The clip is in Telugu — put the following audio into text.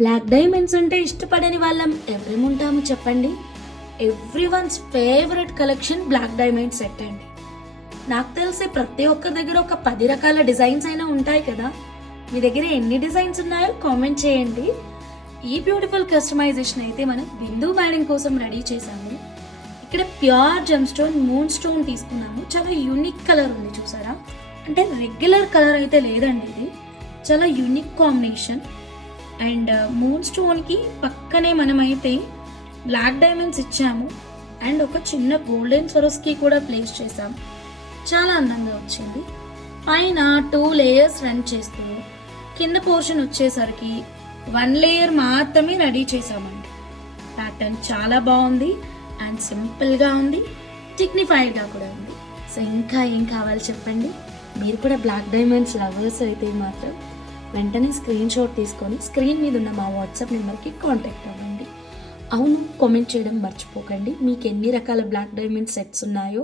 బ్లాక్ డైమండ్స్ అంటే ఇష్టపడని వాళ్ళం ఎవరేముంటాము చెప్పండి. Everyone's favourite collection black diamond set అండి. నాకు తెలిసి ప్రతి ఒక్క దగ్గర ఒక 10 రకాల డిజైన్స్ అయినా ఉంటాయి కదా. మీ దగ్గర ఎన్ని డిజైన్స్ ఉన్నాయో కామెంట్ చేయండి. ఈ బ్యూటిఫుల్ కస్టమైజేషన్ అయితే మనం బిందు మేడం కోసం రెడీ చేసాము. ఇక్కడ pure gem stone moon stone తీసుకున్నాము. చాలా యూనిక్ కలర్ ఉంది చూసారా, అంటే రెగ్యులర్ కలర్ అయితే లేదండి, ఇది చాలా యూనిక్ కాంబినేషన్. అండ్ మూన్ స్టోన్కి పక్కనే మనమైతే బ్లాక్ డైమండ్స్ ఇచ్చాము అండ్ ఒక చిన్న గోల్డెన్ సరోస్కి కూడా ప్లేస్ చేసాము. చాలా అందంగా వచ్చింది. పైన 2 లేయర్స్ రన్ చేస్తూ కింద పోర్షన్ వచ్చేసరికి 1 లేయర్ మాత్రమే రెడీ చేసామండి. ప్యాటర్న్ చాలా బాగుంది అండ్ సింపుల్గా ఉంది, డిగ్నిఫైడ్గా కూడా ఉంది. సో ఇంకా ఏం కావాలి చెప్పండి. మీరు కూడా బ్లాక్ డైమండ్స్ లవర్స్ అయితే మాత్రం వెంటనే స్క్రీన్ షాట్ తీసుకొని స్క్రీన్ మీద ఉన్న మా వాట్సాప్ నెంబర్కి కాంటాక్ట్ అవ్వండి. అవును, కామెంట్ చేయడం మర్చిపోకండి మీకు ఎన్ని రకాల బ్లాక్ డైమండ్ సెట్స్ ఉన్నాయో.